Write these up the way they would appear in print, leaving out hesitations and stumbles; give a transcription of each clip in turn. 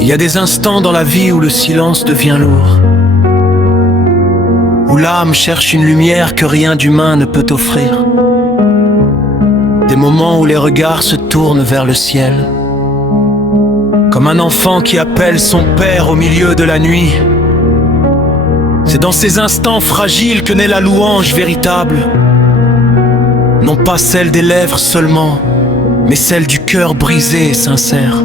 Il y a des instants dans la vie où le silence devient lourd, où l'âme cherche une lumière que rien d'humain ne peut offrir. Des moments où les regards se tournent vers le ciel, comme un enfant qui appelle son père au milieu de la nuit. C'est dans ces instants fragiles que naît la louange véritable. Non pas celle des lèvres seulement, mais celle du cœur brisé et sincère.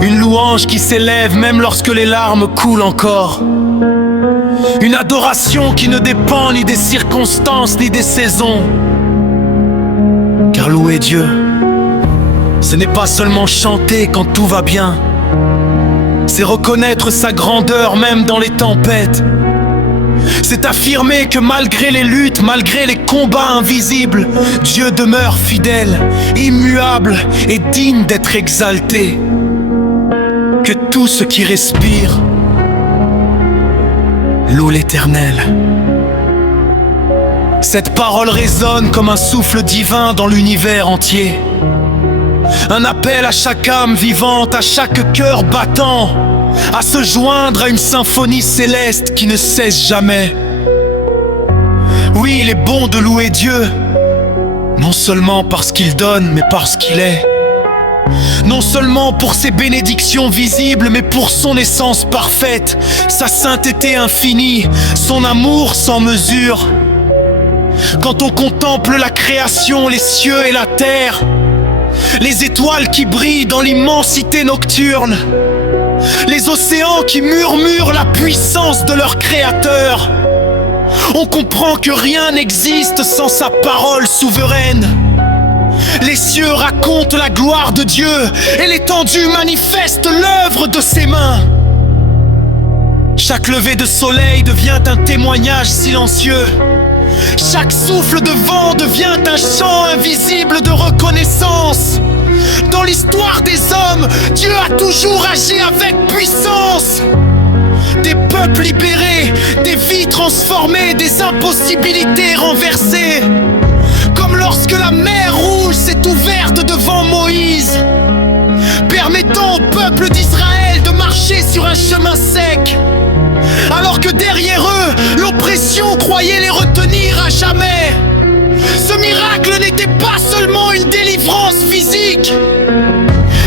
Une louange qui s'élève même lorsque les larmes coulent encore. Une adoration qui ne dépend ni des circonstances ni des saisons. Car louer Dieu, ce n'est pas seulement chanter quand tout va bien, c'est reconnaître sa grandeur même dans les tempêtes. C'est affirmer que malgré les luttes, malgré les combats invisibles, Dieu demeure fidèle, immuable et digne d'être exalté. Que tout ce qui respire loue l'Éternel. Cette parole résonne comme un souffle divin dans l'univers entier. Un appel à chaque âme vivante, à chaque cœur battant, à se joindre à une symphonie céleste qui ne cesse jamais. Oui, il est bon de louer Dieu, non seulement parce qu'il donne, mais parce qu'il est. Non seulement pour ses bénédictions visibles, mais pour son essence parfaite, sa sainteté infinie, son amour sans mesure. Quand on contemple la création, les cieux et la terre, les étoiles qui brillent dans l'immensité nocturne, les océans qui murmurent la puissance de leur créateur, on comprend que rien n'existe sans sa parole souveraine. Les cieux racontent la gloire de Dieu et l'étendue manifeste l'œuvre de ses mains. Chaque lever de soleil devient un témoignage silencieux. Chaque souffle de vent devient un chant invisible de reconnaissance. Dans l'histoire des hommes, Dieu a toujours agi avec puissance. Des peuples libérés, des vies transformées, des impossibilités renversées. Comme lorsque la mer Rouge s'est ouverte devant Moïse, permettant au peuple d'Israël de marcher sur un chemin sec, alors que derrière eux, l'oppression croyait les retenir à jamais. Ce miracle n'était pas seulement une délivrance physique,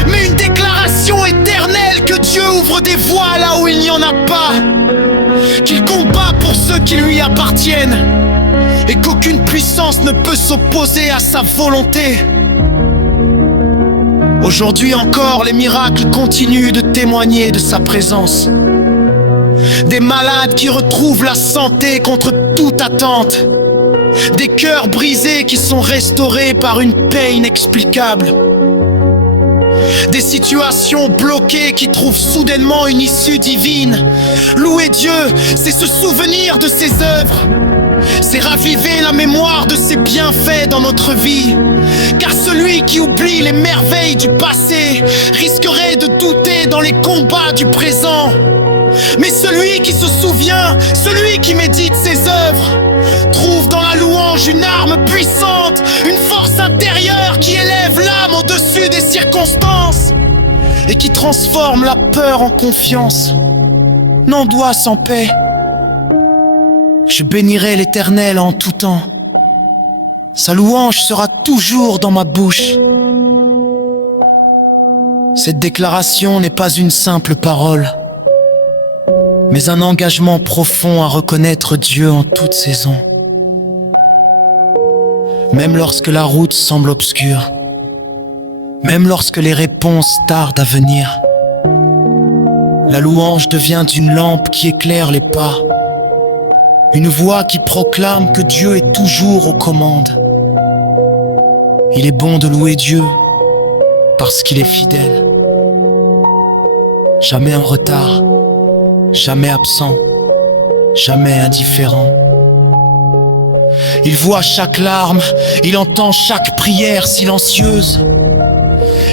mais une déclaration éternelle que Dieu ouvre des voies là où il n'y en a pas, qu'il combat pour ceux qui lui appartiennent, et qu'aucune puissance ne peut s'opposer à sa volonté. Aujourd'hui encore, les miracles continuent de témoigner de sa présence. Des malades qui retrouvent la santé contre toute attente. Des cœurs brisés qui sont restaurés par une paix inexplicable. Des situations bloquées qui trouvent soudainement une issue divine. Louer Dieu, c'est se souvenir de ses œuvres. C'est raviver la mémoire de ses bienfaits dans notre vie. Car celui qui oublie les merveilles du passé risquerait de douter dans les combats du présent. Mais celui qui se souvient, celui qui médite ses œuvres, trouve dans la louange une arme puissante, une force intérieure qui élève l'âme au-dessus des circonstances et qui transforme la peur en confiance. N'angoisse en paix. Je bénirai l'Éternel en tout temps. Sa louange sera toujours dans ma bouche. Cette déclaration n'est pas une simple parole, mais un engagement profond à reconnaître Dieu en toute saison. Même lorsque la route semble obscure, même lorsque les réponses tardent à venir, la louange devient une lampe qui éclaire les pas, une voix qui proclame que Dieu est toujours aux commandes. Il est bon de louer Dieu parce qu'il est fidèle, jamais en retard, jamais absent, jamais indifférent. Il voit chaque larme, il entend chaque prière silencieuse,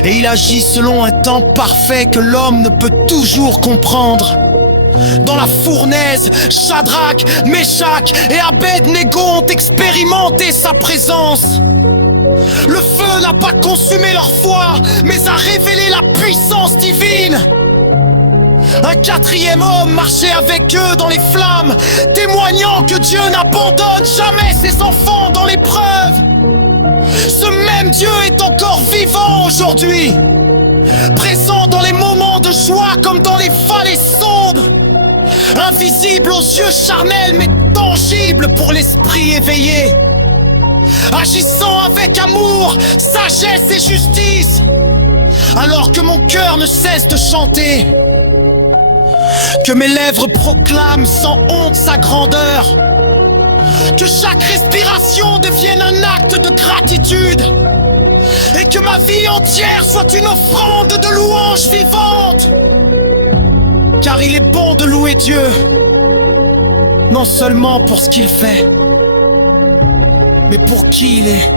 et il agit selon un temps parfait que l'homme ne peut toujours comprendre. Dans la fournaise, Shadrach, Meshach et Abed-Nego ont expérimenté sa présence. Le feu n'a pas consumé leur foi, mais a révélé la puissance divine. Un quatrième homme marchait avec eux dans les flammes, témoignant que Dieu n'abandonne jamais ses enfants dans l'épreuve. Ce même Dieu est encore vivant aujourd'hui, présent dans les moments de joie comme dans les vallées sombres, invisible aux yeux charnels mais tangible pour l'esprit éveillé, agissant avec amour, sagesse et justice, alors que mon cœur ne cesse de chanter, que mes lèvres proclament sans honte sa grandeur, que chaque respiration devienne un acte de gratitude, et que ma vie entière soit une offrande de louange vivante. Car il est bon de louer Dieu, non seulement pour ce qu'il fait, mais pour qui il est.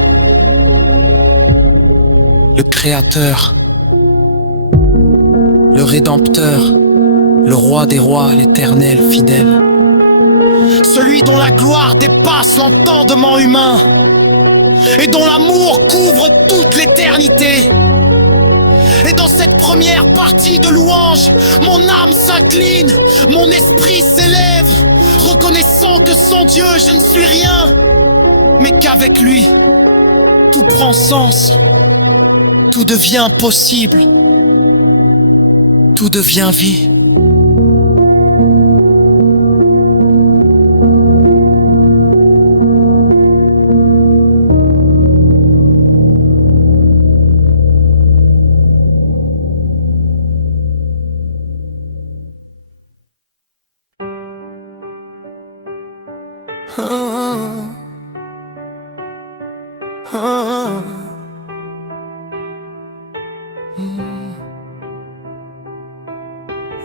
Le Créateur, le Rédempteur, le Roi des rois, l'Éternel fidèle, celui dont la gloire dépasse l'entendement humain et dont l'amour couvre toute l'éternité. Et dans cette première partie de louange, mon âme s'incline, mon esprit s'élève, reconnaissant que sans Dieu je ne suis rien, mais qu'avec lui, tout prend sens, tout devient possible, tout devient vie.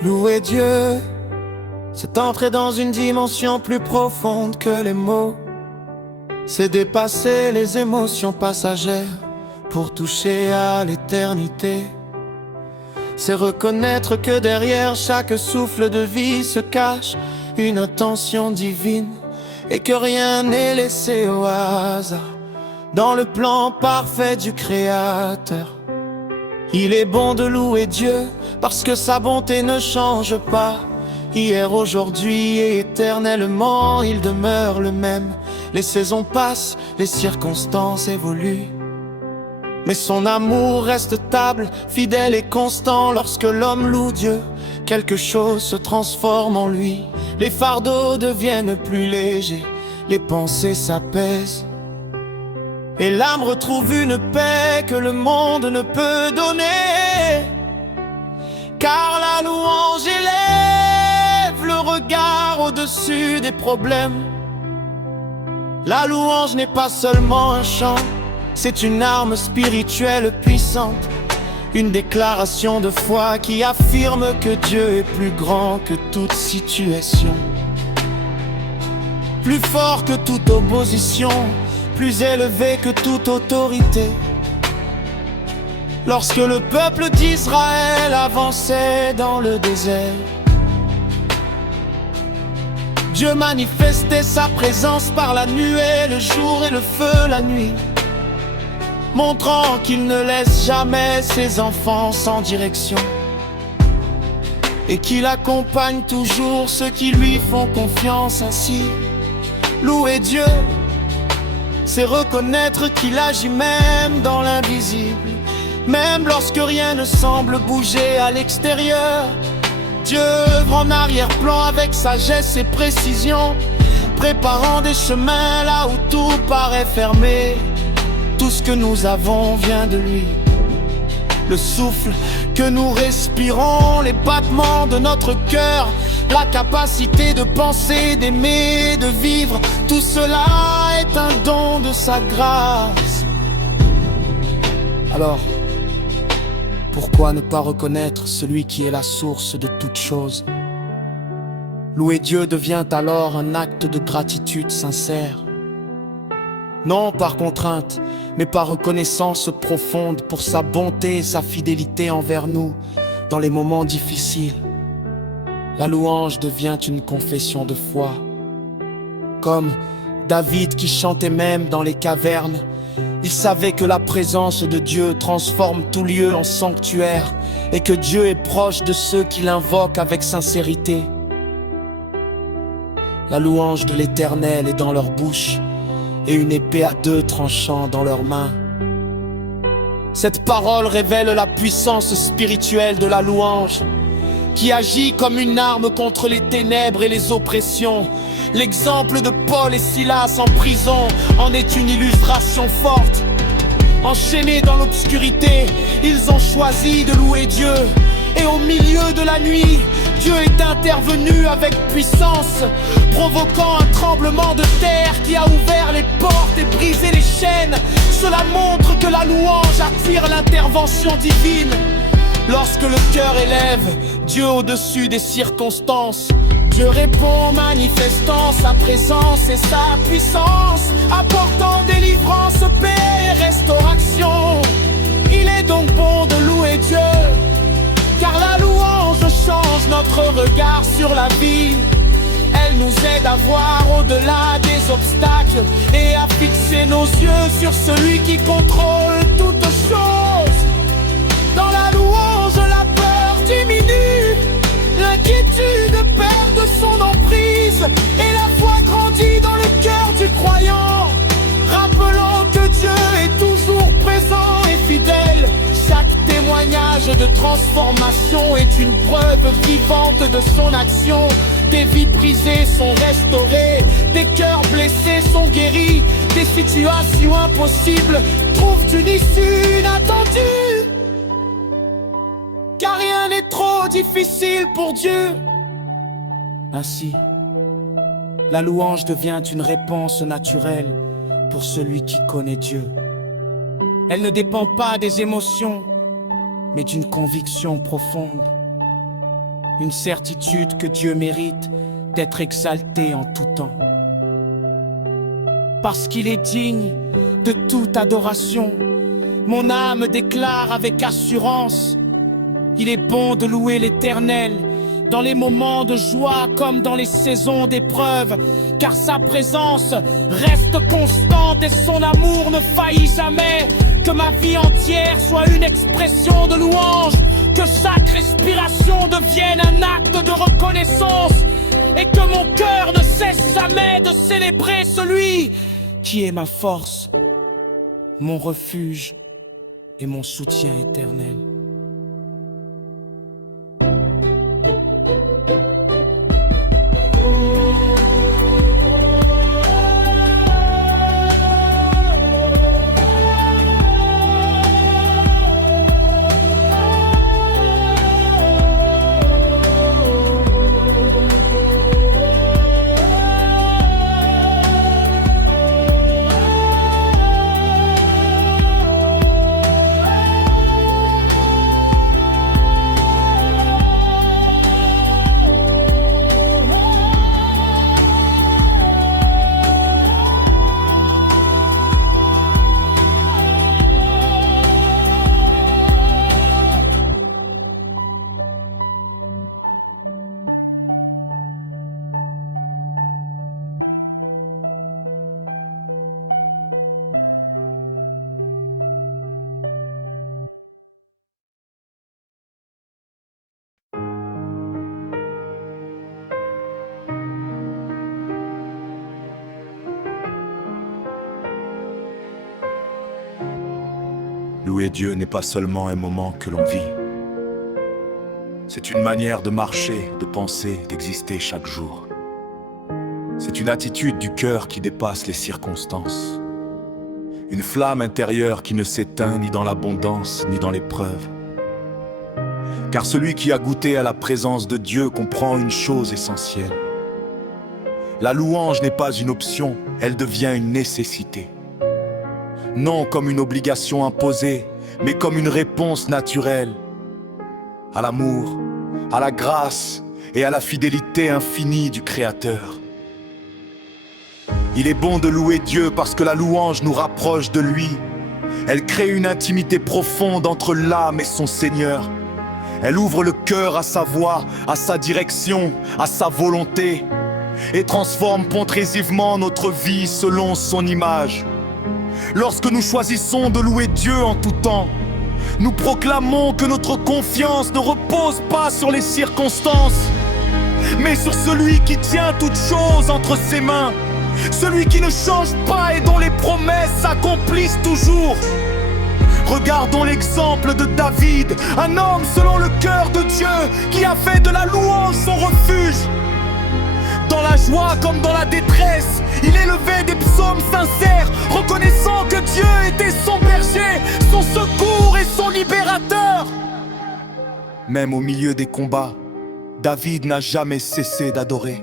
Louer Dieu, c'est entrer dans une dimension plus profonde que les mots. C'est dépasser les émotions passagères pour toucher à l'éternité. C'est reconnaître que derrière chaque souffle de vie se cache une intention divine, et que rien n'est laissé au hasard dans le plan parfait du Créateur. Il est bon de louer Dieu parce que sa bonté ne change pas. Hier, aujourd'hui et éternellement, il demeure le même. Les saisons passent, les circonstances évoluent, mais son amour reste stable, fidèle et constant. Lorsque l'homme loue Dieu, quelque chose se transforme en lui. Les fardeaux deviennent plus légers, les pensées s'apaisent, et l'âme retrouve une paix que le monde ne peut donner. Car la louange élève le regard au-dessus des problèmes. La louange n'est pas seulement un chant, c'est une arme spirituelle puissante, une déclaration de foi qui affirme que Dieu est plus grand que toute situation, plus fort que toute opposition, plus élevé que toute autorité. Lorsque le peuple d'Israël avançait dans le désert, Dieu manifestait sa présence par la nuée, le jour et le feu la nuit, montrant qu'il ne laisse jamais ses enfants sans direction, et qu'il accompagne toujours ceux qui lui font confiance. Ainsi, louer Dieu, c'est reconnaître qu'il agit même dans l'invisible, même lorsque rien ne semble bouger à l'extérieur. Dieu œuvre en arrière-plan avec sagesse et précision, préparant des chemins là où tout paraît fermé. Tout ce que nous avons vient de lui. Le souffle que nous respirons, les battements de notre cœur, la capacité de penser, d'aimer, de vivre, tout cela est un don de sa grâce. Alors, pourquoi ne pas reconnaître celui qui est la source de toutes choses? Louer Dieu devient alors un acte de gratitude sincère, non par contrainte, mais par reconnaissance profonde pour sa bonté et sa fidélité envers nous dans les moments difficiles. La louange devient une confession de foi, comme David qui chantait même dans les cavernes. Il savait que la présence de Dieu transforme tout lieu en sanctuaire et que Dieu est proche de ceux qui l'invoquent avec sincérité. La louange de l'Éternel est dans leur bouche et une épée à deux tranchants dans leurs mains. Cette parole révèle la puissance spirituelle de la louange, qui agit comme une arme contre les ténèbres et les oppressions. L'exemple de Paul et Silas en prison en est une illustration forte. Enchaînés dans l'obscurité, ils ont choisi de louer Dieu. Et au milieu de la nuit, Dieu est intervenu avec puissance, provoquant un tremblement de terre qui a ouvert les portes et brisé les chaînes. Cela montre que la louange attire l'intervention divine. Lorsque le cœur élève Dieu au-dessus des circonstances, Dieu répond manifestant sa présence et sa puissance, apportant délivrance, paix et restauration. Il est donc bon de louer Dieu, car la louange change notre regard sur la vie. Elle nous aide à voir au-delà des obstacles et à fixer nos yeux sur celui qui contrôle toutes choses. Dans la louange, la peur diminue, l'inquiétude perd de son emprise et la foi grandit dans le cœur du croyant, rappelant que Dieu est toujours présent et fidèle. Chaque témoignage de transformation est une preuve vivante de son action. Des vies brisées sont restaurées, des cœurs blessés sont guéris, des situations impossibles trouvent une issue inattendue. Car rien n'est trop difficile pour Dieu. Ainsi, la louange devient une réponse naturelle pour celui qui connaît Dieu. Elle ne dépend pas des émotions, mais d'une conviction profonde. Une certitude que Dieu mérite d'être exalté en tout temps. Parce qu'il est digne de toute adoration, mon âme déclare avec assurance: il est bon de louer l'Éternel dans les moments de joie comme dans les saisons d'épreuve, car sa présence reste constante et son amour ne faillit jamais. Que ma vie entière soit une expression de louange, que chaque respiration devienne un acte de reconnaissance, et que mon cœur ne cesse jamais de célébrer celui qui est ma force, mon refuge et mon soutien éternel. Louer Dieu n'est pas seulement un moment que l'on vit. C'est une manière de marcher, de penser, d'exister chaque jour. C'est une attitude du cœur qui dépasse les circonstances. Une flamme intérieure qui ne s'éteint ni dans l'abondance, ni dans l'épreuve. Car celui qui a goûté à la présence de Dieu comprend une chose essentielle. La louange n'est pas une option, elle devient une nécessité. Non comme une obligation imposée, mais comme une réponse naturelle à l'amour, à la grâce et à la fidélité infinie du Créateur. Il est bon de louer Dieu parce que la louange nous rapproche de lui. Elle crée une intimité profonde entre l'âme et son Seigneur. Elle ouvre le cœur à sa voix, à sa direction, à sa volonté, et transforme progressivement notre vie selon son image. Lorsque nous choisissons de louer Dieu en tout temps, nous proclamons que notre confiance ne repose pas sur les circonstances, mais sur celui qui tient toutes choses entre ses mains, celui qui ne change pas et dont les promesses s'accomplissent toujours. Regardons l'exemple de David, un homme selon le cœur de Dieu, qui a fait de la louange son refuge. Dans la joie comme dans la détresse, il élevait des psaumes sincères, reconnaissant que Dieu était son berger, son secours et son libérateur. Même au milieu des combats, David n'a jamais cessé d'adorer,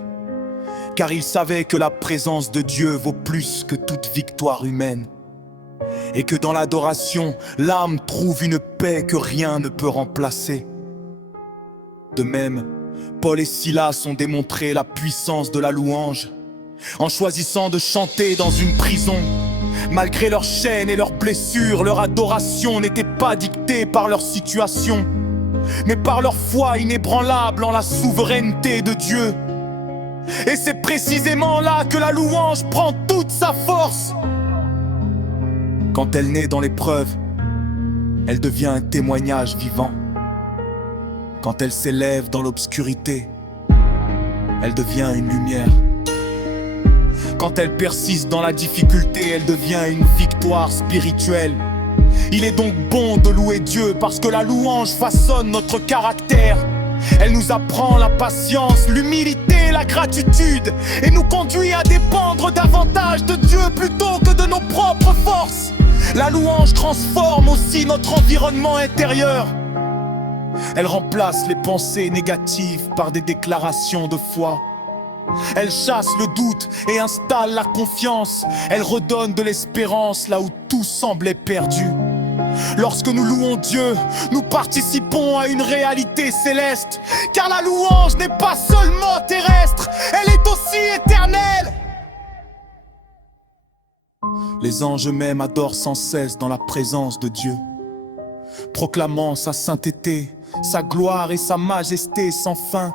car il savait que la présence de Dieu vaut plus que toute victoire humaine, et que dans l'adoration, l'âme trouve une paix que rien ne peut remplacer. De même, Paul et Silas ont démontré la puissance de la louange, en choisissant de chanter dans une prison. Malgré leurs chaînes et leurs blessures, leur adoration n'était pas dictée par leur situation, mais par leur foi inébranlable en la souveraineté de Dieu. Et c'est précisément là que la louange prend toute sa force. Quand elle naît dans l'épreuve, elle devient un témoignage vivant. Quand elle s'élève dans l'obscurité, elle devient une lumière. Quand elle persiste dans la difficulté, elle devient une victoire spirituelle. Il est donc bon de louer Dieu parce que la louange façonne notre caractère. Elle nous apprend la patience, l'humilité, la gratitude, et nous conduit à dépendre davantage de Dieu plutôt que de nos propres forces. La louange transforme aussi notre environnement intérieur. Elle remplace les pensées négatives par des déclarations de foi. Elle chasse le doute et installe la confiance. Elle redonne de l'espérance là où tout semblait perdu. Lorsque nous louons Dieu, nous participons à une réalité céleste, car la louange n'est pas seulement terrestre, elle est aussi éternelle. Les anges eux-mêmes adorent sans cesse dans la présence de Dieu, proclamant sa sainteté, sa gloire et sa majesté sans fin.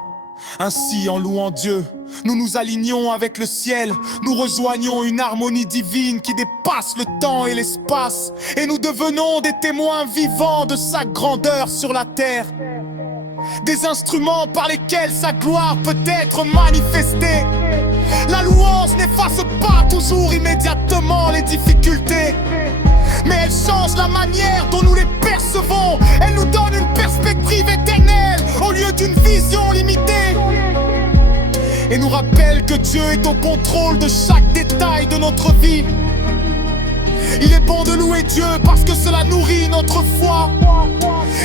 Ainsi, en louant Dieu, nous nous alignons avec le ciel, nous rejoignons une harmonie divine qui dépasse le temps et l'espace, et nous devenons des témoins vivants de sa grandeur sur la terre. Des instruments par lesquels sa gloire peut être manifestée. La louange n'efface pas toujours immédiatement les difficultés, mais elle change la manière dont nous les percevons. Elle nous donne une perspective éternelle au lieu d'une vision limitée, et nous rappelle que Dieu est au contrôle de chaque détail de notre vie. Il est bon de louer Dieu parce que cela nourrit notre foi.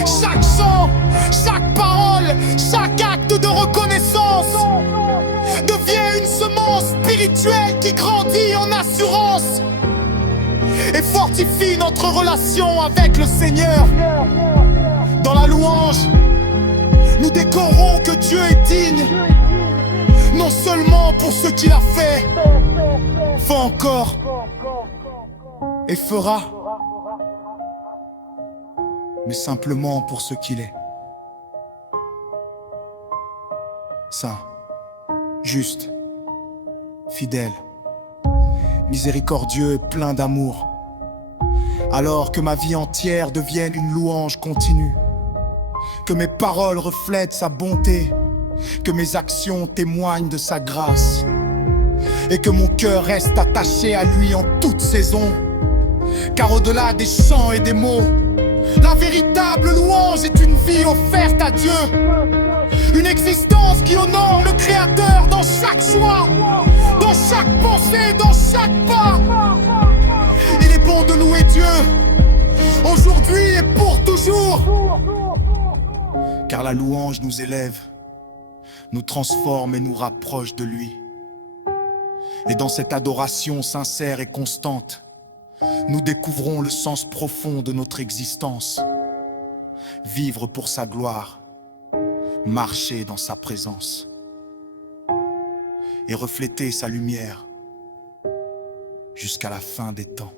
Chaque chant, chaque parole, chaque acte de reconnaissance devient une semence spirituelle qui grandit en assurance et fortifie notre relation avec le Seigneur. Dans la louange, nous décorons que Dieu est digne, non seulement pour ce qu'il a fait encore et fera, mais simplement pour ce qu'il est. Saint, juste, fidèle, miséricordieux et plein d'amour. Alors que ma vie entière devienne une louange continue, que mes paroles reflètent sa bonté, que mes actions témoignent de sa grâce, et que mon cœur reste attaché à lui en toute saison. Car au-delà des chants et des mots, la véritable louange est une vie offerte à Dieu, une existence qui honore le Créateur dans chaque choix, dans chaque pensée, dans chaque pas. Il est bon de louer Dieu, aujourd'hui et pour toujours, car la louange nous élève, nous transforme et nous rapproche de lui. Et dans cette adoration sincère et constante, nous découvrons le sens profond de notre existence. Vivre pour sa gloire, marcher dans sa présence et refléter sa lumière jusqu'à la fin des temps.